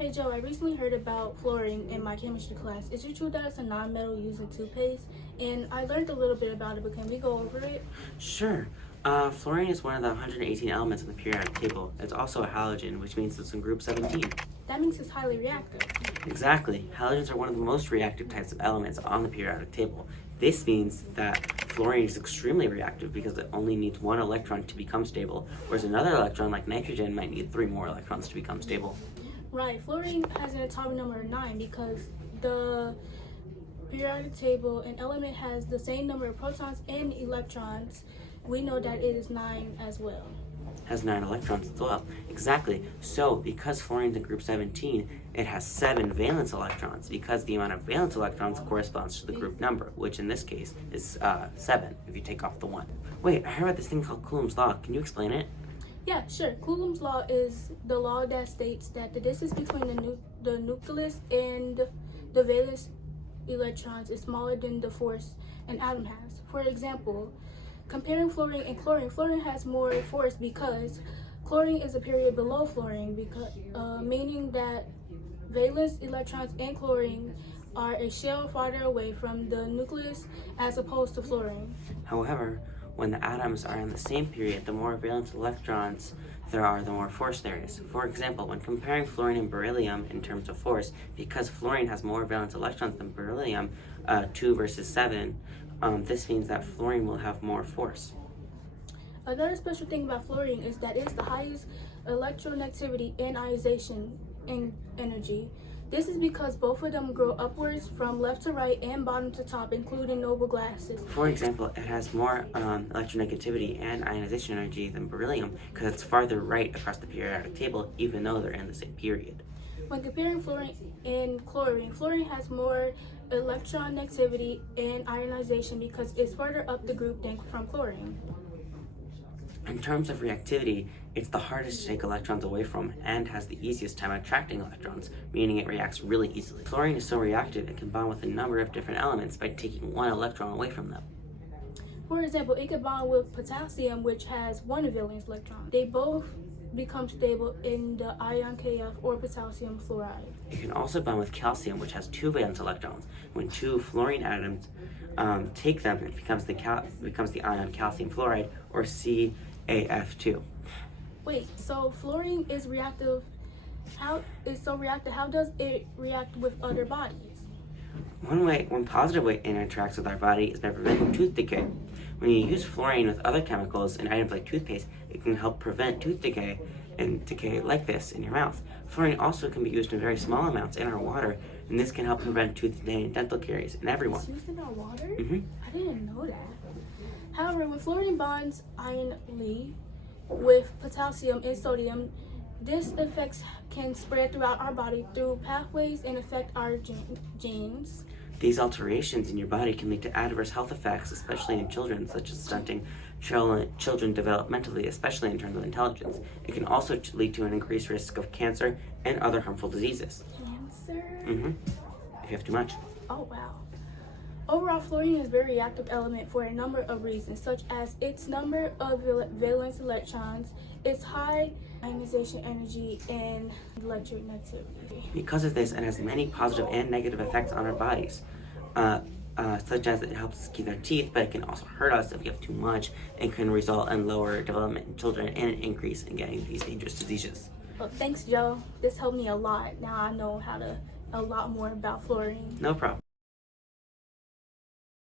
Hey Joe, I recently heard about fluorine in my chemistry class. Is it true that it's a non-metal used in toothpaste? And I learned a little bit about it, but can we go over it? Sure. Fluorine is one of the 118 elements in the periodic table. It's also a halogen, which means it's in group 17. That means it's highly reactive. Exactly. Halogens are one of the most reactive types of elements on the periodic table. This means that fluorine is extremely reactive because it only needs one electron to become stable, whereas another electron, like nitrogen, might need 3 more electrons to become stable. Right, fluorine has an atomic number of 9 because the periodic table, an element has the same number of protons and electrons. We know that it is 9 as well. Has 9 electrons as well. Exactly. So, because fluorine's in group 17, it has 7 valence electrons because the amount of valence electrons corresponds to the group number, which in this case is 7 if you take off the 1. Wait, I heard about this thing called Coulomb's law. Can you explain it? Yeah, sure. Coulomb's law is the law that states that the distance between the nucleus and the valence electrons is smaller than the force an atom has. For example, comparing fluorine and chlorine, fluorine has more force because chlorine is a period below fluorine, because meaning that valence electrons in chlorine are a shell farther away from the nucleus as opposed to fluorine. However, when the atoms are in the same period, the more valence electrons there are, the more force there is. For example, when comparing fluorine and beryllium in terms of force, because fluorine has more valence electrons than beryllium, 2 versus 7, this means that fluorine will have more force. Another special thing about fluorine is that it's the highest electronegativity and ionization energy. This is because both of them grow upwards from left to right and bottom to top, including noble gases. For example, it has more electronegativity and ionization energy than beryllium because it's farther right across the periodic table, even though they're in the same period. When comparing fluorine and chlorine, fluorine has more electron negativity and ionization because it's further up the group than from chlorine. In terms of reactivity, it's the hardest to take electrons away from and has the easiest time attracting electrons, meaning it reacts really easily. Fluorine is so reactive it can bond with a number of different elements by taking one electron away from them. For example, it can bond with potassium, which has 1 valence electron. They both become stable in the ion Kf or potassium fluoride. It can also bond with calcium, which has 2 valence electrons. When 2 fluorine atoms take them, it becomes the ion calcium fluoride, or CaF2. Wait, so fluorine is reactive. How does it react with other bodies? One positive way it interacts with our body is by preventing tooth decay. When you use fluorine with other chemicals in items like toothpaste, it can help prevent tooth decay and decay like this in your mouth. Fluorine also can be used in very small amounts in our water, and this can help prevent tooth decay and dental caries in everyone. It's used in our water? Mm-hmm. I didn't know that. However, when fluorine bonds ionly with potassium and sodium, this effect can spread throughout our body through pathways and affect our genes. These alterations in your body can lead to adverse health effects, especially in children, such as stunting children developmentally, especially in terms of intelligence. It can also lead to an increased risk of cancer and other harmful diseases. Cancer? Mm-hmm. If you have too much. Oh, wow. Overall, fluorine is a very reactive element for a number of reasons, such as its number of valence electrons, its high ionization energy, and electronegativity. Because of this, it has many positive and negative effects on our bodies, such as it helps us keep our teeth, but it can also hurt us if you have too much, and can result in lower development in children and an increase in getting these dangerous diseases. Well, thanks, Joe. This helped me a lot. Now I know a lot more about fluorine. No problem.